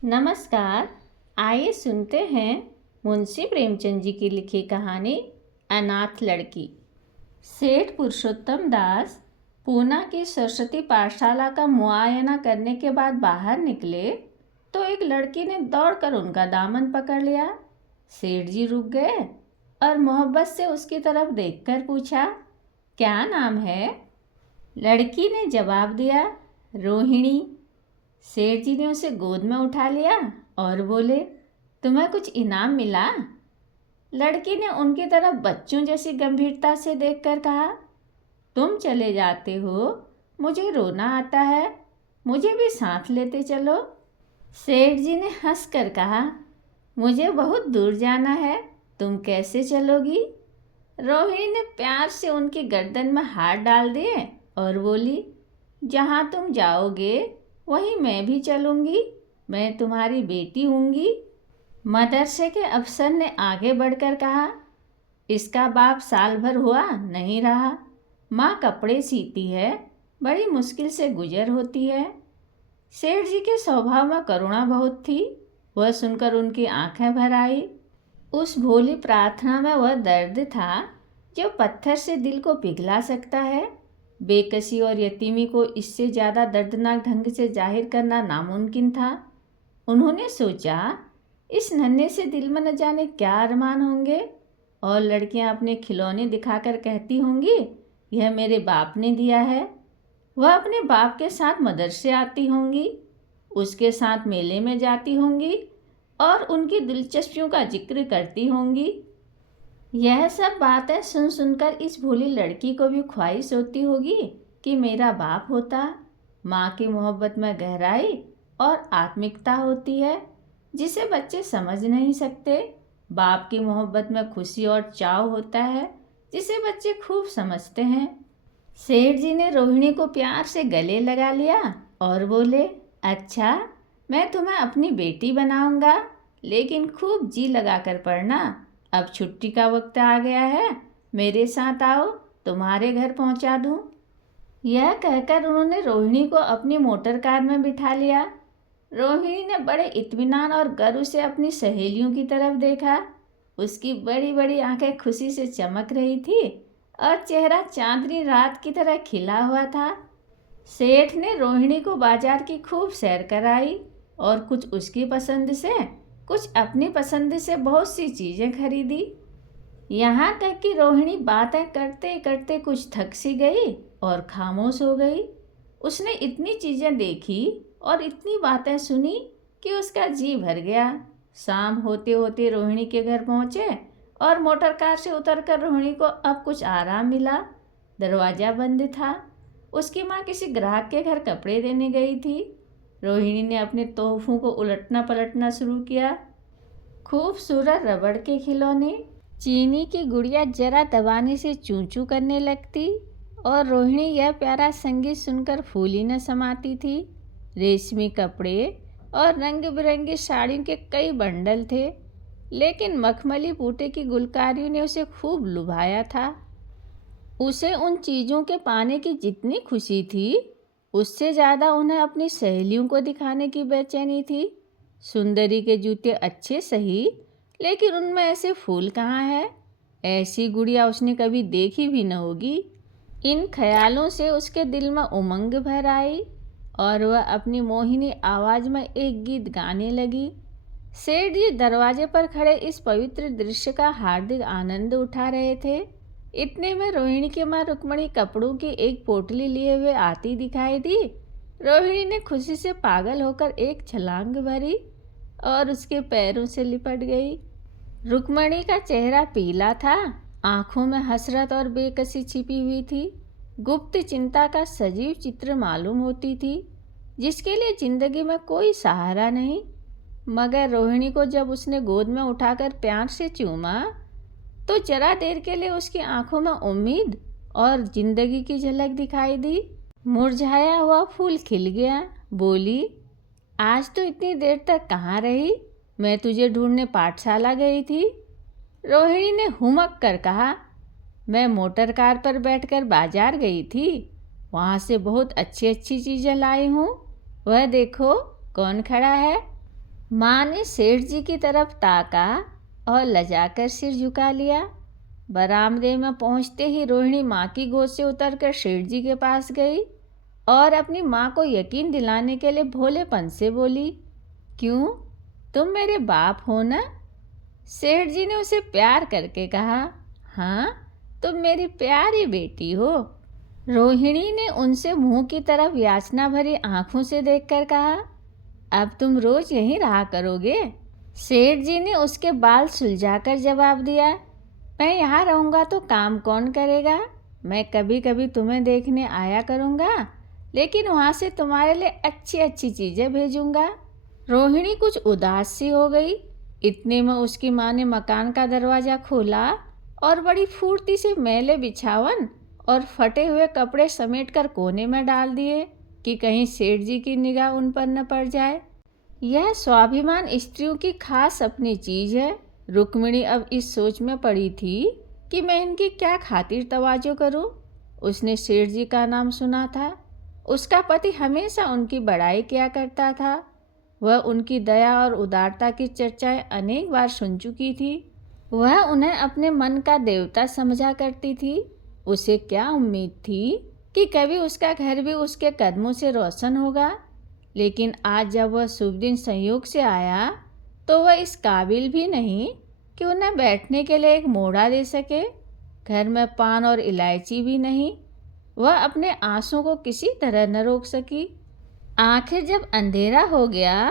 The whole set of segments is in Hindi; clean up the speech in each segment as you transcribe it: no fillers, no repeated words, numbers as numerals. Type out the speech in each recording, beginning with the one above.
नमस्कार। आइए सुनते हैं मुंशी प्रेमचंद जी की लिखी कहानी अनाथ लड़की। सेठ पुरुषोत्तम दास पूना की सरस्वती पाठशाला का मुआयना करने के बाद बाहर निकले तो एक लड़की ने दौड़कर उनका दामन पकड़ लिया। सेठ जी रुक गए और मोहब्बत से उसकी तरफ देखकर पूछा, क्या नाम है? लड़की ने जवाब दिया, रोहिणी। सेठ जी ने उसे गोद में उठा लिया और बोले, तुम्हें कुछ इनाम मिला? लड़की ने उनकी तरफ बच्चों जैसी गंभीरता से देखकर कहा, तुम चले जाते हो, मुझे रोना आता है, मुझे भी साथ लेते चलो। सेठ जी ने हंसकर कहा, मुझे बहुत दूर जाना है, तुम कैसे चलोगी? रोहिणी ने प्यार से उनकी गर्दन में हाथ डाल दिए और बोली, जहाँ तुम जाओगे वहीं मैं भी चलूँगी, मैं तुम्हारी बेटी हूँगी। मदरसे के अफसर ने आगे बढ़कर कहा, इसका बाप साल भर हुआ नहीं रहा, माँ कपड़े सीती है, बड़ी मुश्किल से गुजर होती है। सेठ जी के स्वभाव में करुणा बहुत थी। वह सुनकर उनकी आंखें भर आई। उस भोली प्रार्थना में वह दर्द था जो पत्थर से दिल को पिघला सकता है। बेकसी और यतीमी को इससे ज़्यादा दर्दनाक ढंग से जाहिर करना नामुमकिन था। उन्होंने सोचा, इस नन्हे से दिल में न जाने क्या अरमान होंगे, और लड़कियां अपने खिलौने दिखाकर कहती होंगी, यह मेरे बाप ने दिया है। वह अपने बाप के साथ मदरसे आती होंगी, उसके साथ मेले में जाती होंगी और उनकी दिलचस्पियों का जिक्र करती होंगी। यह सब बातें सुन सुनकर इस भोली लड़की को भी ख्वाहिश होती होगी कि मेरा बाप होता। माँ की मोहब्बत में गहराई और आत्मिकता होती है जिसे बच्चे समझ नहीं सकते। बाप की मोहब्बत में खुशी और चाव होता है जिसे बच्चे खूब समझते हैं। सेठ जी ने रोहिणी को प्यार से गले लगा लिया और बोले, अच्छा, मैं तुम्हें अपनी बेटी बनाऊंगा, लेकिन खूब जी लगाकर पढ़ना। अब छुट्टी का वक्त आ गया है, मेरे साथ आओ, तुम्हारे घर पहुंचा दूं। यह कहकर उन्होंने रोहिणी को अपनी मोटर कार में बिठा लिया। रोहिणी ने बड़े इत्मीनान और गर्व से अपनी सहेलियों की तरफ देखा। उसकी बड़ी बड़ी आंखें खुशी से चमक रही थी और चेहरा चांदनी रात की तरह खिला हुआ था। सेठ ने रोहिणी को बाजार की खूब सैर कराई और कुछ उसकी पसंद से, कुछ अपनी पसंद से बहुत सी चीज़ें खरीदी। यहाँ तक कि रोहिणी बातें करते करते कुछ थक सी गई और खामोश हो गई। उसने इतनी चीज़ें देखी और इतनी बातें सुनी कि उसका जी भर गया। शाम होते होते रोहिणी के घर पहुँचे और मोटर कार से उतरकर रोहिणी को अब कुछ आराम मिला। दरवाज़ा बंद था। उसकी माँ किसी ग्राहक के घर कपड़े देने गई थी। रोहिणी ने अपने तोहफों को उलटना पलटना शुरू किया। खूबसूरत रबड़ के खिलौने, चीनी की गुड़िया जरा दबाने से चूं चूं करने लगती और रोहिणी यह प्यारा संगीत सुनकर फूली न समाती थी। रेशमी कपड़े और रंग बिरंगी साड़ियों के कई बंडल थे, लेकिन मखमली बूटे की गुलकारियों ने उसे खूब लुभाया था। उसे उन चीज़ों के पाने की जितनी खुशी थी, उससे ज़्यादा उन्हें अपनी सहेलियों को दिखाने की बेचैनी थी। सुंदरी के जूते अच्छे सही, लेकिन उनमें ऐसे फूल कहाँ है? ऐसी गुड़िया उसने कभी देखी भी न होगी। इन ख्यालों से उसके दिल में उमंग भर आई और वह अपनी मोहिनी आवाज़ में एक गीत गाने लगी। सेठ जी दरवाजे पर खड़े इस पवित्र दृश्य का हार्दिक आनंद उठा रहे थे। इतने में रोहिणी की माँ रुक्मणी कपड़ों की एक पोटली लिए हुए आती दिखाई दी। रोहिणी ने खुशी से पागल होकर एक छलांग भरी और उसके पैरों से लिपट गई। रुक्मणी का चेहरा पीला था, आंखों में हसरत और बेकसी छिपी हुई थी। गुप्त चिंता का सजीव चित्र मालूम होती थी, जिसके लिए जिंदगी में कोई सहारा नहीं। मगर रोहिणी को जब उसने गोद में उठाकर प्यार से चूमा तो जरा देर के लिए उसकी आंखों में उम्मीद और जिंदगी की झलक दिखाई दी। मुरझाया हुआ फूल खिल गया। बोली, आज तो इतनी देर तक कहाँ रही? मैं तुझे ढूंढने पाठशाला गई थी। रोहिणी ने हुमक कर कहा, मैं मोटर कार पर बैठकर बाजार गई थी, वहाँ से बहुत अच्छी अच्छी चीज़ें लाई हूँ। वह देखो कौन खड़ा है। माँ ने सेठ जी की तरफ ताका और लजाकर सिर झुका लिया। बरामदे में पहुंचते ही रोहिणी माँ की गोद से उतरकर सेठ जी के पास गई और अपनी माँ को यकीन दिलाने के लिए भोलेपन से बोली, क्यों, तुम मेरे बाप हो ना? सेठ जी ने उसे प्यार करके कहा, हाँ, तुम मेरी प्यारी बेटी हो। रोहिणी ने उनसे मुंह की तरफ याचना भरी आंखों से देखकर कहा, अब तुम रोज यहीं रहा करोगे? सेठ जी ने उसके बाल सुलझाकर जवाब दिया, मैं यहाँ रहूँगा तो काम कौन करेगा? मैं कभी कभी तुम्हें देखने आया करूँगा, लेकिन वहाँ से तुम्हारे लिए अच्छी अच्छी चीज़ें भेजूँगा। रोहिणी कुछ उदास सी हो गई। इतने में उसकी माँ ने मकान का दरवाज़ा खोला और बड़ी फुर्ती से मैले बिछावन और फटे हुए कपड़े समेटकर कोने में डाल दिए कि कहीं सेठ जी की निगाह उन पर न पड़ जाए। यह स्वाभिमान स्त्रियों की खास अपनी चीज़ है। रुक्मिणी अब इस सोच में पड़ी थी कि मैं इनकी क्या खातिर तवाजो करूं। उसने सेठ जी का नाम सुना था। उसका पति हमेशा उनकी बड़ाई किया करता था। वह उनकी दया और उदारता की चर्चाएं अनेक बार सुन चुकी थी। वह उन्हें अपने मन का देवता समझा करती थी। उसे क्या उम्मीद थी कि कभी उसका घर भी उसके कदमों से रोशन होगा। लेकिन आज जब वह शुभ दिन संयोग से आया तो वह इस काबिल भी नहीं कि उन्हें बैठने के लिए एक मोड़ा दे सके। घर में पान और इलायची भी नहीं। वह अपने आंसू को किसी तरह न रोक सकी। आखिर जब अंधेरा हो गया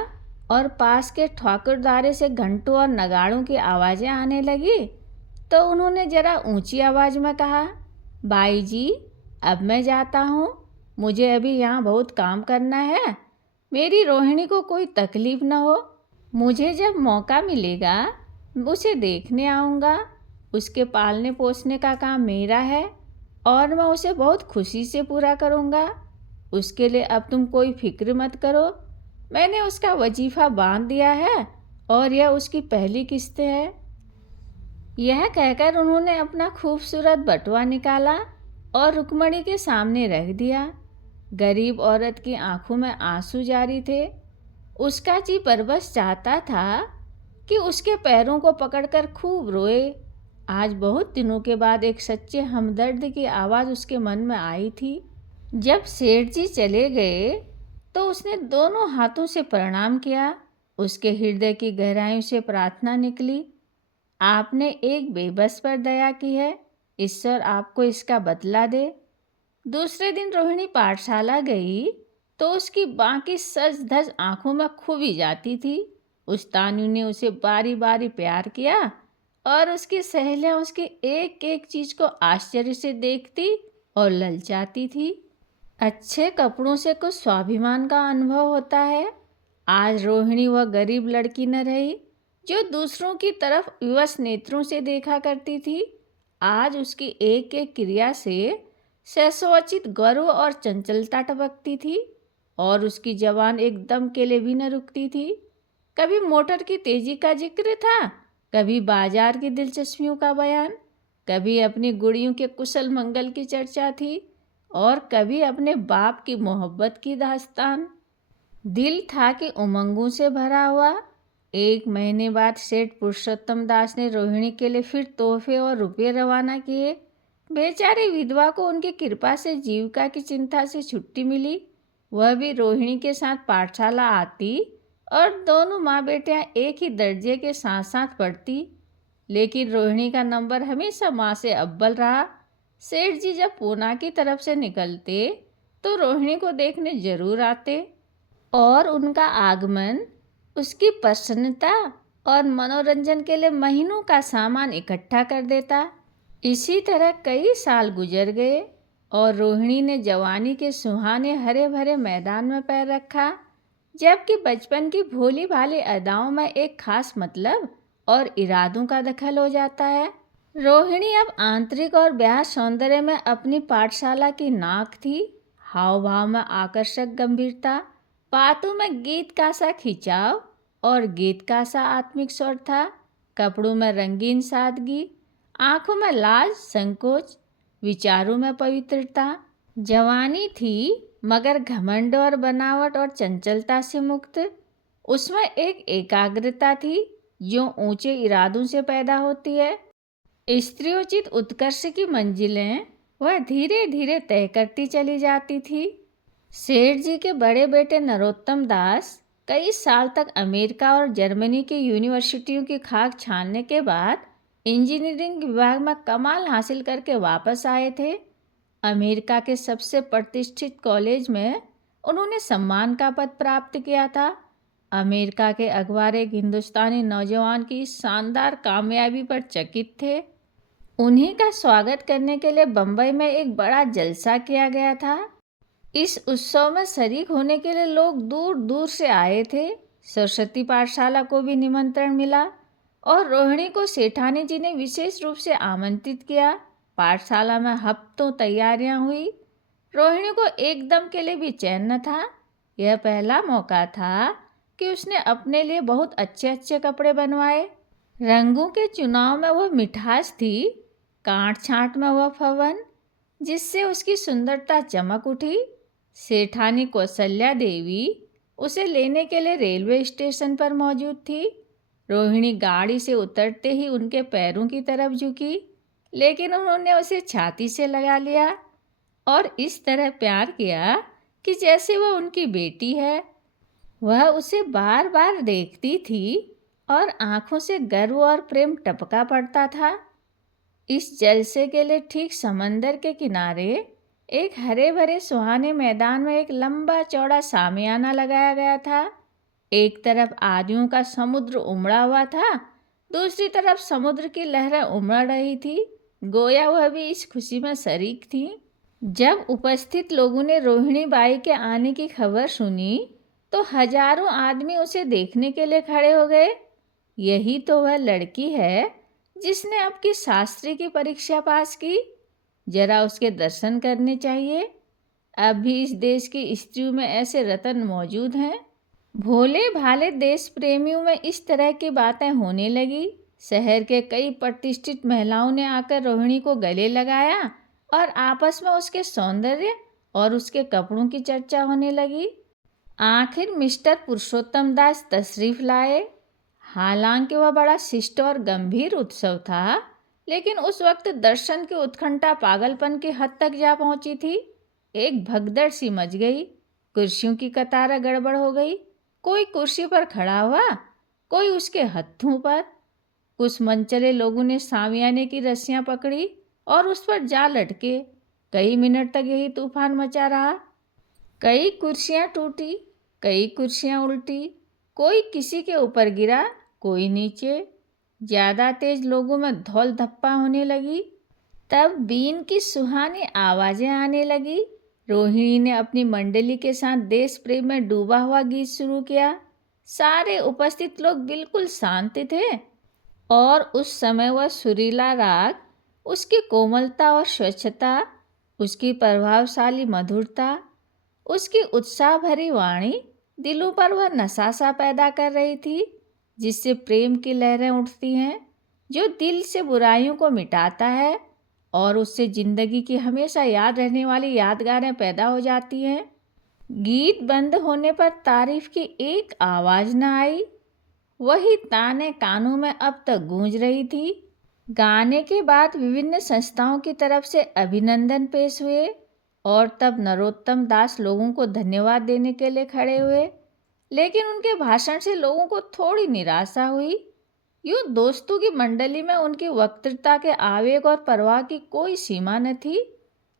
और पास के ठाकुरदारे से घंटों और नगाड़ों की आवाज़ें आने लगी तो उन्होंने जरा ऊंची आवाज़ में कहा, बाई जी, अब मैं जाता हूँ। मुझे अभी यहाँ बहुत काम करना है। मेरी रोहिणी को कोई तकलीफ न हो। मुझे जब मौका मिलेगा उसे देखने आऊँगा। उसके पालने पोसने का काम मेरा है और मैं उसे बहुत खुशी से पूरा करूँगा। उसके लिए अब तुम कोई फिक्र मत करो। मैंने उसका वजीफ़ा बांध दिया है और यह उसकी पहली किस्त है। यह कहकर उन्होंने अपना खूबसूरत बटुआ निकाला और रुक्मणी के सामने रख दिया। गरीब औरत की आंखों में आंसू जारी थे। उसका जी परबस चाहता था कि उसके पैरों को पकड़कर खूब रोए। आज बहुत दिनों के बाद एक सच्चे हमदर्द की आवाज़ उसके मन में आई थी। जब सेठ जी चले गए तो उसने दोनों हाथों से प्रणाम किया। उसके हृदय की गहराइयों से प्रार्थना निकली, आपने एक बेबस पर दया की है, ईश्वर आपको इसका बदला दे। दूसरे दिन रोहिणी पाठशाला गई तो उसकी बाकी सज धज आंखों में खूबी जाती थी। उस्तानियों ने उसे बारी बारी प्यार किया और उसकी सहेलियां उसकी एक एक चीज़ को आश्चर्य से देखती और ललचाती थी। अच्छे कपड़ों से कुछ स्वाभिमान का अनुभव होता है। आज रोहिणी वह गरीब लड़की न रही जो दूसरों की तरफ विवश नेत्रों से देखा करती थी। आज उसकी एक एक क्रिया से ससोचित गर्व और चंचलता टपकती थी और उसकी जबान एकदम के लिए भी न रुकती थी। कभी मोटर की तेजी का जिक्र था, कभी बाजार की दिलचस्पियों का बयान, कभी अपनी गुड़ियों के कुशल मंगल की चर्चा थी और कभी अपने बाप की मोहब्बत की दास्तान। दिल था कि उमंगों से भरा हुआ। एक महीने बाद सेठ पुरुषोत्तम दास ने रोहिणी के लिए फिर तोहफे और रुपये रवाना किए। बेचारी विधवा को उनकी कृपा से जीविका की चिंता से छुट्टी मिली। वह भी रोहिणी के साथ पाठशाला आती और दोनों माँ बेटियाँ एक ही दर्जे के साथ साथ पढ़ती। लेकिन रोहिणी का नंबर हमेशा माँ से अव्वल रहा। सेठ जी जब पूना की तरफ से निकलते तो रोहिणी को देखने जरूर आते और उनका आगमन उसकी प्रसन्नता और मनोरंजन के लिए महीनों का सामान इकट्ठा कर देता। इसी तरह कई साल गुजर गए और रोहिणी ने जवानी के सुहाने हरे भरे मैदान में पैर रखा, जबकि बचपन की भोली भाली अदाओं में एक खास मतलब और इरादों का दखल हो जाता है। रोहिणी अब आंतरिक और बाह्य सौंदर्य में अपनी पाठशाला की नाक थी। हाव भाव में आकर्षक गंभीरता, बातों में गीत का सा खिंचाव और गीत का सा आत्मिक स्वर था। कपड़ों में रंगीन सादगी, आंखों में लाज संकोच, विचारों में पवित्रता। जवानी थी मगर घमंड और बनावट और चंचलता से मुक्त। उसमें एक एकाग्रता थी जो ऊंचे इरादों से पैदा होती है। स्त्रियोचित उत्कर्ष की मंजिलें वह धीरे धीरे तय करती चली जाती थी। सेठ जी के बड़े बेटे नरोत्तम दास कई साल तक अमेरिका और जर्मनी की यूनिवर्सिटियों की खाक छानने के बाद इंजीनियरिंग विभाग में कमाल हासिल करके वापस आए थे। अमेरिका के सबसे प्रतिष्ठित कॉलेज में उन्होंने सम्मान का पद प्राप्त किया था। अमेरिका के अखबार एक हिंदुस्तानी नौजवान की इस शानदार कामयाबी पर चकित थे। उन्हीं का स्वागत करने के लिए बम्बई में एक बड़ा जलसा किया गया था। इस उत्सव में शरीक होने के लिए लोग दूर दूर से आए थे। सरस्वती पाठशाला को भी निमंत्रण मिला और रोहिणी को सेठानी जी ने विशेष रूप से आमंत्रित किया। पाठशाला में हफ्तों तैयारियां हुई। रोहिणी को एकदम के लिए भी चैन न था। यह पहला मौका था कि उसने अपने लिए बहुत अच्छे अच्छे कपड़े बनवाए। रंगों के चुनाव में वह मिठास थी, काट छांट में वह फवन जिससे उसकी सुंदरता चमक उठी। सेठानी कौशल्या देवी उसे लेने के लिए रेलवे स्टेशन पर मौजूद थी। रोहिणी गाड़ी से उतरते ही उनके पैरों की तरफ झुकी, लेकिन उन्होंने उसे छाती से लगा लिया और इस तरह प्यार किया कि जैसे वह उनकी बेटी है। वह उसे बार बार देखती थी और आंखों से गर्व और प्रेम टपका पड़ता था। इस जलसे के लिए ठीक समंदर के किनारे एक हरे भरे सुहाने मैदान में एक लंबा चौड़ा सामियाना लगाया गया था। एक तरफ आदियों का समुद्र उमड़ा हुआ था, दूसरी तरफ समुद्र की लहरें उमड़ रही थी। गोया वह भी इस खुशी में शरीक थी। जब उपस्थित लोगों ने रोहिणी बाई के आने की खबर सुनी तो हजारों आदमी उसे देखने के लिए खड़े हो गए। यही तो वह लड़की है जिसने अब की शास्त्री की परीक्षा पास की। जरा उसके दर्शन करने चाहिए। अब भी इस देश की स्त्रियों में ऐसे रत्न मौजूद हैं। भोले भाले देश प्रेमियों में इस तरह की बातें होने लगी। शहर के कई प्रतिष्ठित महिलाओं ने आकर रोहिणी को गले लगाया और आपस में उसके सौंदर्य और उसके कपड़ों की चर्चा होने लगी। आखिर मिस्टर पुरुषोत्तम दास तशरीफ लाए। हालांकि वह बड़ा शिष्ट और गंभीर उत्सव था, लेकिन उस वक्त दर्शन की उत्कंठा पागलपन की हद तक जा पहुंची थी। एक भगदड़ सी मच गई। कुर्सियों की कतार गड़बड़ हो गई। कोई कुर्सी पर खड़ा हुआ, कोई उसके हत्थों पर। कुछ मनचले लोगों ने सामियाने की रस्सियां पकड़ी और उस पर जा लटके। कई मिनट तक यही तूफान मचा रहा। कई कुर्सियां टूटी, कई कुर्सियां उल्टी, कोई किसी के ऊपर गिरा, कोई नीचे। ज़्यादा तेज लोगों में धौल धप्पा होने लगी। तब बीन की सुहानी आवाज़ें आने लगी। रोहिणी ने अपनी मंडली के साथ देश प्रेम में डूबा हुआ गीत शुरू किया। सारे उपस्थित लोग बिल्कुल शांत थे और उस समय वह सुरीला राग, उसकी कोमलता और स्वच्छता, उसकी प्रभावशाली मधुरता, उसकी उत्साह भरी वाणी दिलों पर वह नशा सा पैदा कर रही थी जिससे प्रेम की लहरें उठती हैं, जो दिल से बुराइयों को मिटाता है और उससे जिंदगी की हमेशा याद रहने वाली यादगारें पैदा हो जाती हैं। गीत बंद होने पर तारीफ की एक आवाज़ न आई। वही ताने कानों में अब तक गूंज रही थी। गाने के बाद विभिन्न संस्थाओं की तरफ से अभिनंदन पेश हुए और तब नरोत्तम दास लोगों को धन्यवाद देने के लिए खड़े हुए, लेकिन उनके भाषण से लोगों को थोड़ी निराशा हुई। यूँ दोस्तों की मंडली में उनकी वक्तृता के आवेग और परवाह की कोई सीमा न थी,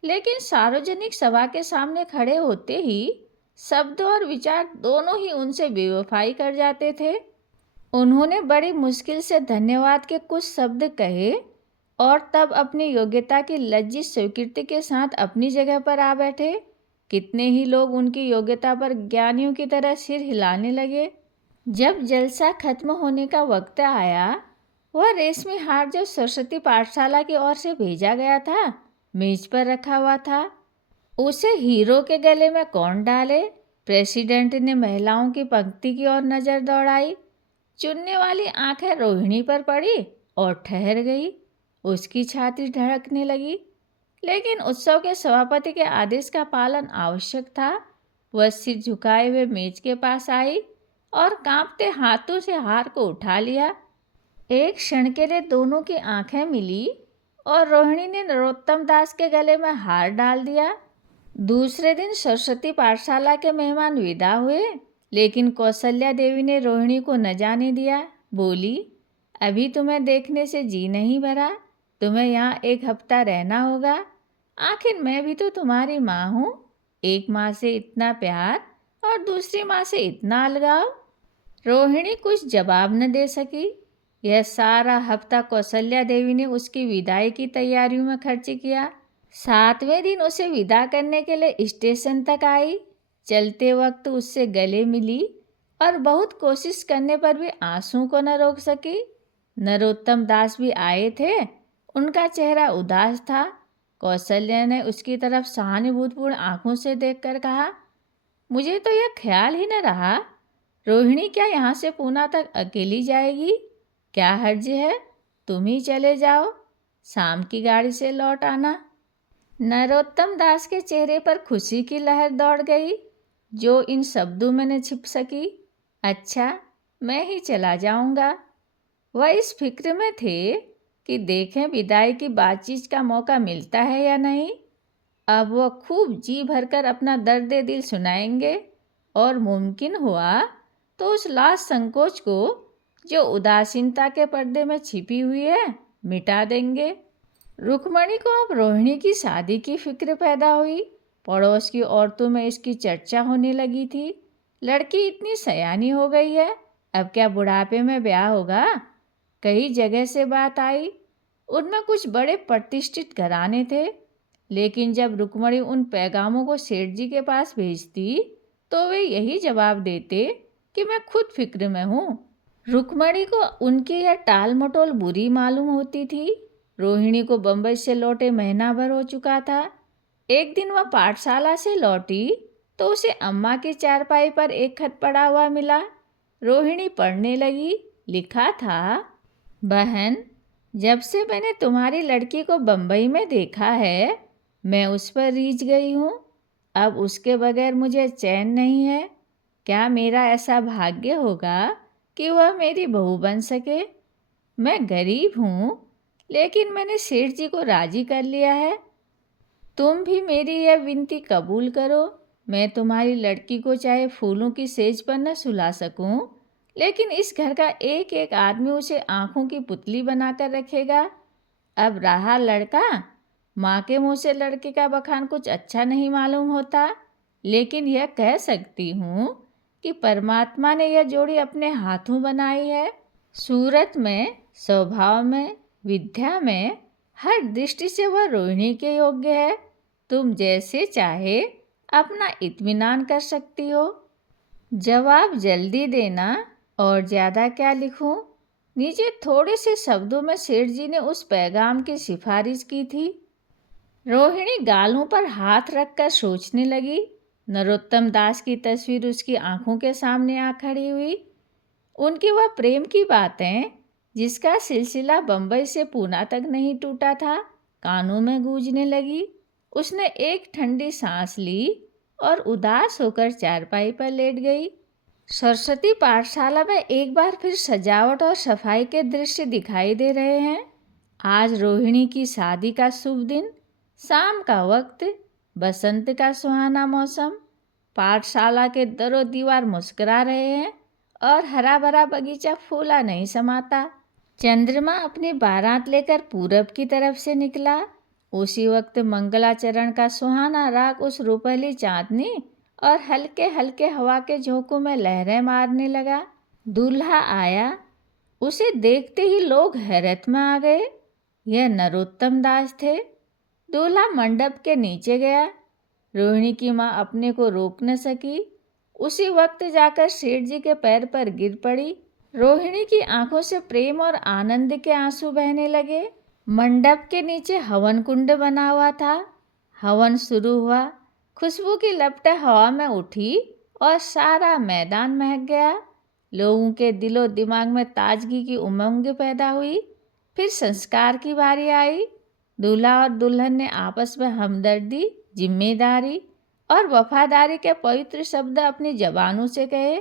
लेकिन सार्वजनिक सभा के सामने खड़े होते ही शब्द और विचार दोनों ही उनसे बेवफाई कर जाते थे। उन्होंने बड़ी मुश्किल से धन्यवाद के कुछ शब्द कहे और तब अपनी योग्यता की लज्जित स्वीकृति के साथ अपनी जगह पर आ बैठे। कितने ही लोग उनकी योग्यता पर ज्ञानियों की तरह सिर हिलाने लगे। जब जलसा खत्म होने का वक्त आया, वह रेशमी हार जो सरस्वती पाठशाला की ओर से भेजा गया था, मेज पर रखा हुआ था। उसे हीरो के गले में कौन डाले? प्रेसिडेंट ने महिलाओं की पंक्ति की ओर नजर दौड़ाई। चुनने वाली आंखें रोहिणी पर पड़ी और ठहर गई। उसकी छाती धड़कने लगी, लेकिन उत्सव के सभापति के आदेश का पालन आवश्यक था। वह सिर झुकाए हुए मेज के पास आई और कांपते हाथों से हार को उठा लिया। एक क्षण के लिए दोनों की आंखें मिली और रोहिणी ने नरोत्तम दास के गले में हार डाल दिया। दूसरे दिन सरस्वती पाठशाला के मेहमान विदा हुए, लेकिन कौशल्या देवी ने रोहिणी को न जाने दिया। बोली, अभी तुम्हें देखने से जी नहीं भरा, तुम्हें यहाँ एक हफ्ता रहना होगा। आखिर मैं भी तो तुम्हारी माँ हूँ। एक माँ से इतना प्यार और दूसरी माँ से इतना अलगाव। रोहिणी कुछ जवाब न दे सकी। यह सारा हफ्ता कौशल्या देवी ने उसकी विदाई की तैयारियों में खर्च किया। 7वें दिन उसे विदा करने के लिए स्टेशन तक आई। चलते वक्त उससे गले मिली और बहुत कोशिश करने पर भी आंसू को न रोक सकी। नरोत्तम दास भी आए थे। उनका चेहरा उदास था। कौशल्या ने उसकी तरफ सहानुभूतिपूर्ण आंखों से देखकर कहा, मुझे तो यह ख्याल ही न रहा, रोहिणी क्या यहाँ से पूना तक अकेली जाएगी? क्या हर्ज है? तुम ही चले जाओ, शाम की गाड़ी से लौट आना। नरोत्तम दास के चेहरे पर खुशी की लहर दौड़ गई, जो इन शब्दों में न छिप सकी। अच्छा, मैं ही चला जाऊंगा। वह इस फिक्र में थे कि देखें विदाई की बातचीत का मौका मिलता है या नहीं। अब वह खूब जी भरकर अपना दर्द दिल सुनाएंगे और मुमकिन हुआ तो उस लाज संकोच को जो उदासीनता के पर्दे में छिपी हुई है मिटा देंगे। रुक्मणी को अब रोहिणी की शादी की फिक्र पैदा हुई। पड़ोस की औरतों में इसकी चर्चा होने लगी थी। लड़की इतनी सयानी हो गई है, अब क्या बुढ़ापे में ब्याह होगा? कई जगह से बात आई। उनमें कुछ बड़े प्रतिष्ठित घराने थे, लेकिन जब रुक्मणी उन पैगामों को सेठ जी के पास भेजती तो वे यही जवाब देते कि मैं खुद फिक्र में हूँ। रुक्मणी को उनकी यह टाल मटोल बुरी मालूम होती थी। रोहिणी को बम्बई से लौटे महीना भर हो चुका था। एक दिन वह पाठशाला से लौटी तो उसे अम्मा की चारपाई पर एक खत पड़ा हुआ मिला। रोहिणी पढ़ने लगी। लिखा था, बहन, जब से मैंने तुम्हारी लड़की को बम्बई में देखा है, मैं उस पर रीझ गई हूँ। अब उसके बगैर मुझे चैन नहीं है। क्या मेरा ऐसा भाग्य होगा कि वह मेरी बहू बन सके? मैं गरीब हूँ, लेकिन मैंने सेठ जी को राजी कर लिया है। तुम भी मेरी यह विनती कबूल करो। मैं तुम्हारी लड़की को चाहे फूलों की सेज पर न सुला सकूं, लेकिन इस घर का एक एक आदमी उसे आँखों की पुतली बनाकर रखेगा। अब रहा लड़का, माँ के मुँह से लड़के का बखान कुछ अच्छा नहीं मालूम होता, लेकिन यह कह सकती हूँ कि परमात्मा ने यह जोड़ी अपने हाथों बनाई है। सूरत में, स्वभाव में, विद्या में, हर दृष्टि से वह रोहिणी के योग्य है। तुम जैसे चाहे अपना इत्मीनान कर सकती हो। जवाब जल्दी देना, और ज़्यादा क्या लिखूं? नीचे थोड़े से शब्दों में सेठ जी ने उस पैगाम की सिफारिश की थी। रोहिणी गालों पर हाथ रखकर सोचने लगी। नरोत्तम दास की तस्वीर उसकी आंखों के सामने आ खड़ी हुई। उनकी वह प्रेम की बातें, जिसका सिलसिला बम्बई से पूना तक नहीं टूटा था, कानों में गूंजने लगी। उसने एक ठंडी सांस ली और उदास होकर चारपाई पर लेट गई। सरस्वती पाठशाला में एक बार फिर सजावट और सफाई के दृश्य दिखाई दे रहे हैं। आज रोहिणी की शादी का शुभ दिन, शाम का वक्त, बसंत का सुहाना मौसम। पाठशाला के दरो दीवार मुस्कुरा रहे हैं और हरा भरा बगीचा फूला नहीं समाता। चंद्रमा अपनी बारात लेकर पूरब की तरफ से निकला। उसी वक्त मंगलाचरण का सुहाना राग उस रुपहली चांदनी और हल्के हल्के हवा के झोंकों में लहरें मारने लगा। दूल्हा आया। उसे देखते ही लोग हैरत में आ गए। यह नरोत्तम दास थे। दूल्हा मंडप के नीचे गया। रोहिणी की माँ अपने को रोक न सकी। उसी वक्त जाकर सेठ जी के पैर पर गिर पड़ी। रोहिणी की आंखों से प्रेम और आनंद के आंसू बहने लगे। मंडप के नीचे हवन कुंड बना हुआ था। हवन शुरू हुआ। खुशबू की लपटें हवा में उठी और सारा मैदान महक गया। लोगों के दिलो दिमाग में ताजगी की उमंग पैदा हुई। फिर संस्कार की बारी आई। दूल्हा और दुल्हन ने आपस में हमदर्दी, जिम्मेदारी और वफादारी के पवित्र शब्द अपनी जबानों से कहे।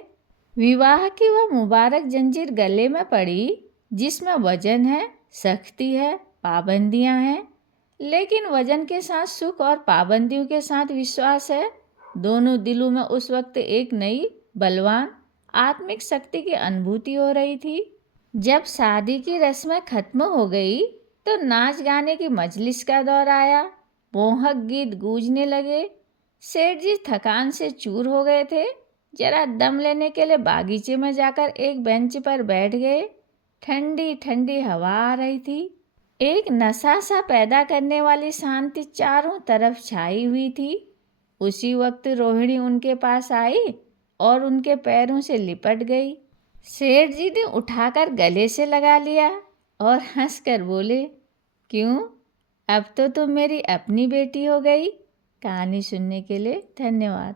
विवाह की वह मुबारक जंजीर गले में पड़ी जिसमें वजन है, सख्ती है, पाबंदियां हैं, लेकिन वजन के साथ सुख और पाबंदियों के साथ विश्वास है। दोनों दिलों में उस वक्त एक नई बलवान आत्मिक शक्ति की अनुभूति हो रही थी। जब शादी की रस्में खत्म हो गई तो नाच गाने की मजलिस का दौर आया। मोहक गीत गूंजने लगे। सेठ जी थकान से चूर हो गए थे। जरा दम लेने के लिए बागीचे में जाकर एक बेंच पर बैठ गए। ठंडी ठंडी हवा आ रही थी। एक नशा सा पैदा करने वाली शांति चारों तरफ छाई हुई थी। उसी वक्त रोहिणी उनके पास आई और उनके पैरों से लिपट गई। सेठ जी ने उठाकर गले से लगा लिया और हंसकर बोले, क्यों, अब तो तुम मेरी अपनी बेटी हो गई। कहानी सुनने के लिए धन्यवाद।